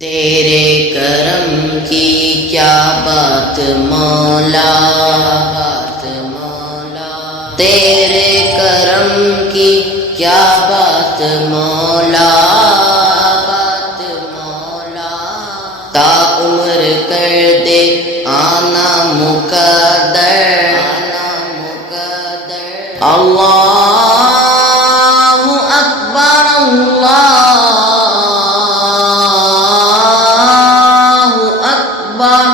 تیرے کرم کی کیا بات مولا، تیرے کرم کی کیا بات مولا، تا عمر کر دے آنا مقدر، اللہ اکبر اللہ اکبر،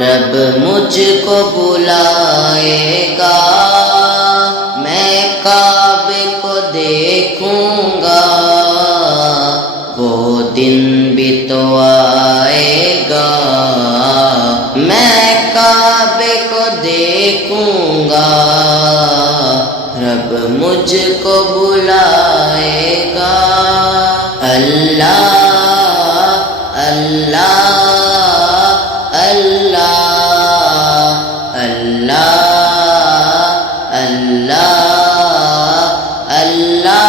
رب مجھ کو بلائے گا، میں کعبے کو دیکھوں گا، وہ دن بھی تو آئے گا، میں کعبے کو دیکھوں گا، رب مجھ کو بلائے گا، اللہ اللہ اللہ اللہ اللہ اللہ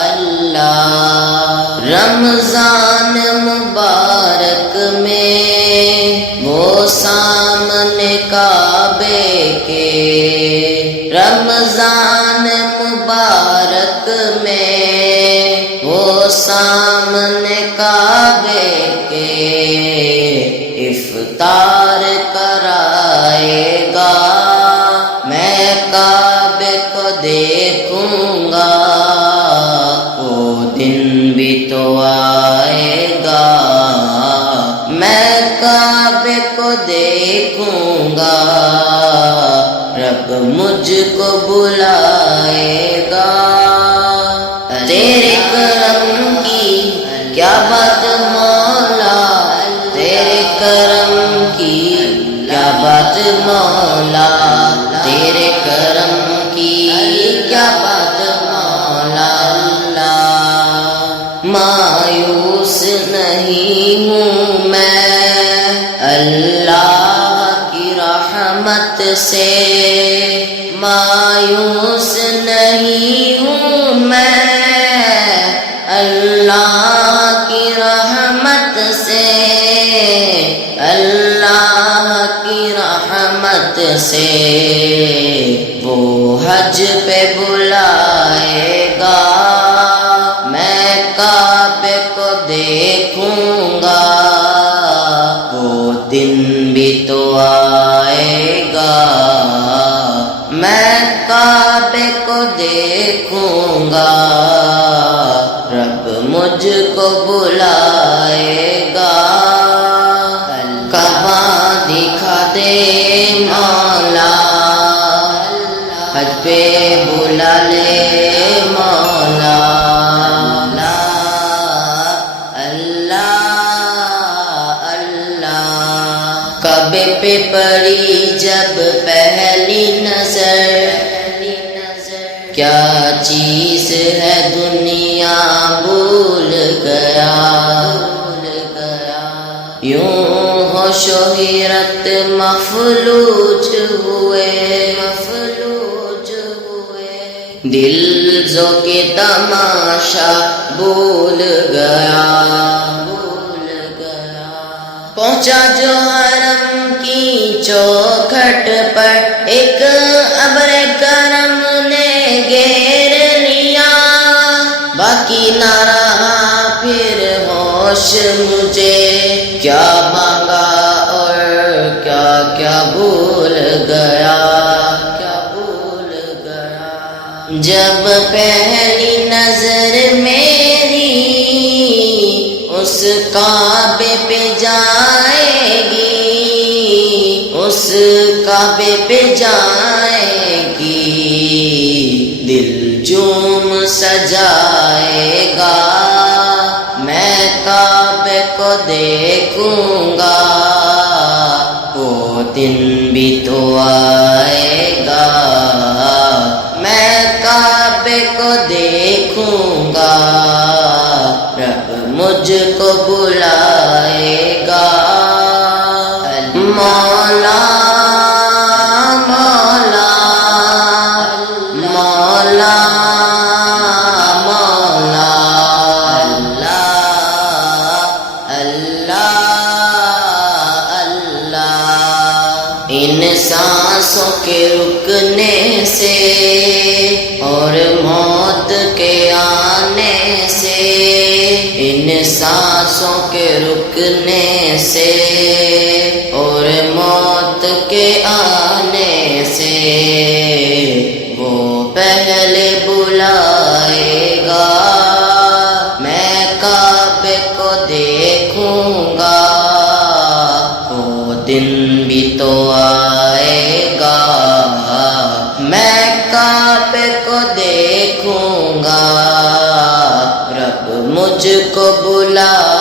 اللہ۔ رمضان مبارک میں وہ سامنے کعبے کے، رمضان مبارک میں وہ سامنے کعبے کے، افطار کرائے گا، میں کعبے کو دیکھوں گا، وہ دن بھی تو آئے گا، میں کعبے کو دیکھوں گا، رب مجھ کو بلائے گا، تیرے کرم کی کیا بات مولا، تیرے کرم کی کیا بات مولا، تیرے کرم کی کیا بات مولا، اللہ مایوس نہیں ہوں میں اللہ کی رحمت سے، مایوس نہیں ہوں میں اللہ کی رحمت سے، اللہ کی رحمت سے، وہ حج پہ بلائے گا، میں کعبے کو دیکھوں گا، وہ دن بھی تو آئے گا، میں کعبے کو دیکھوں گا، رب مجھ کو بلائے گا، کہاں دکھا دے مولا، حج پہ بلا لے مولا، اللہ اللہ۔ کعبے پہ پڑی جب پہلی نظر، کیا چیز ہے دنیا بھول گیا، یوں ہوش و حیرت مفلوج ہوئے، دل ذوق تماشا بھول گیا، پہنچا جو حرم کی چوکھٹ پر، ایک ابر کرم نے گھیر لیا، باقی نہ رہا پھر ہوش مجھے، کیا مانگا اور کیا کیا بھول گیا، جب پہلی نظر میری اس کعبے پہ جائے گی، اس کعبے پہ جائے گی، دل جوم سجائے گا، میں کعبے کو دیکھوں گا، وہ دن بھی تو آئے گا، میں کعبے کو دیکھوں گا، رب مجھ کو بلائے گا، مولا مولا مولا مولا، اللہ ان سانسوں کے رکنے سے اور موت کے آنے سے، ان سانسوں کے رکنے سے اور موت کے آنے سے وہ پہلے بلائے گا، میں کعبے کو دیکھوں گا، وہ دن بھی تو آئے گا، میں کعبے کو دیکھوں گا، رب مجھ کو بلا